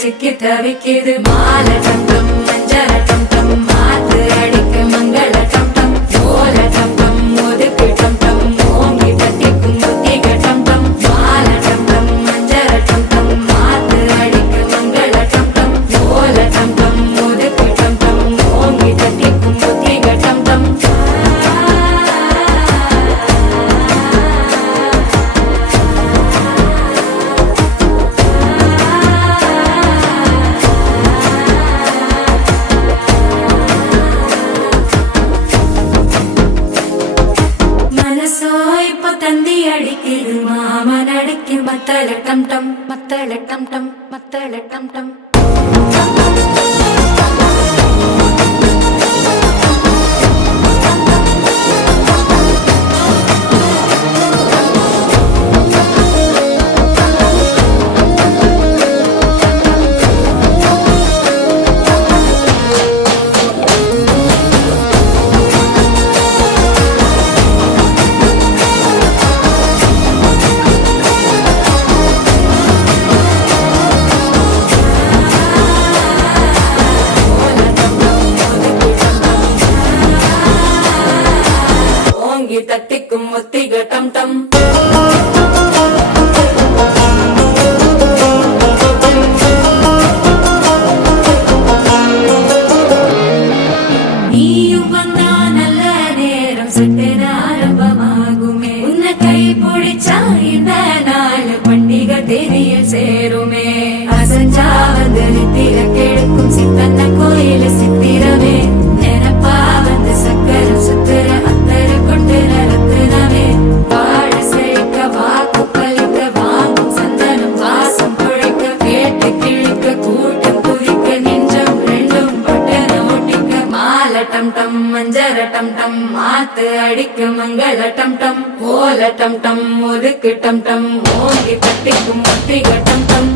சிக்கி தவிக்குது மால டம் டம் மஞ்சள டம் டம் மாத்து அடிக்கு மங்கள டம் டம் ஓல டம் டம் ஒதுக்கு டம் டம் ஓங்கி தட்டிக்கும் புத்திக டம் டம் மால டம் டம் மஞ்சள டம் டம் மாத்து அடிக்கு மங்கள டம் டம் ஓல டம் டம் ஒதுக்கு டம் டம் ஓங்கி தட்டிக்கும் புத்திக டம் டம் தந்தி அடிக்குது மாமன் அடிக்கு மத்தள டம் டம் மத்தள டம் டம் மத்தள டம் டம் தட்டிக்கும் முத்திக டம் டம் நீயும் வந்தா நல்ல நேரம் சட்டென ஆரம்பமாகுமே உன்னை கை பிடிச்சா இந்த நாள் பண்டிகை தேதியில் சேருமே அசஞ்சா வந்து நித்திர கெடுக்கும் சித்தன்ன கோயில சித்திரமே நினப்பா வந்து சக்கரம் சுத்துற அத்தர கொண்டு நடத்துனவே வாழ செழிக்க வாக்கு பலிக்க வாங்கும் சந்தனம் வாசம் பொழைக்க கேட்டு கிழிக்க கூட்டம் குதிக்க நெஞ்சம் ரெண்டும் பட்டன ஒட்டிக்க மால டம் டம் மஞ்சர டம் டம் மாத்து அடிக்க மங்கள டம் டம் ஓல டம் டம் ஒதுக்கு டம் டம் ஓங்கி தட்டிக்கும் முத்திக டம் டம்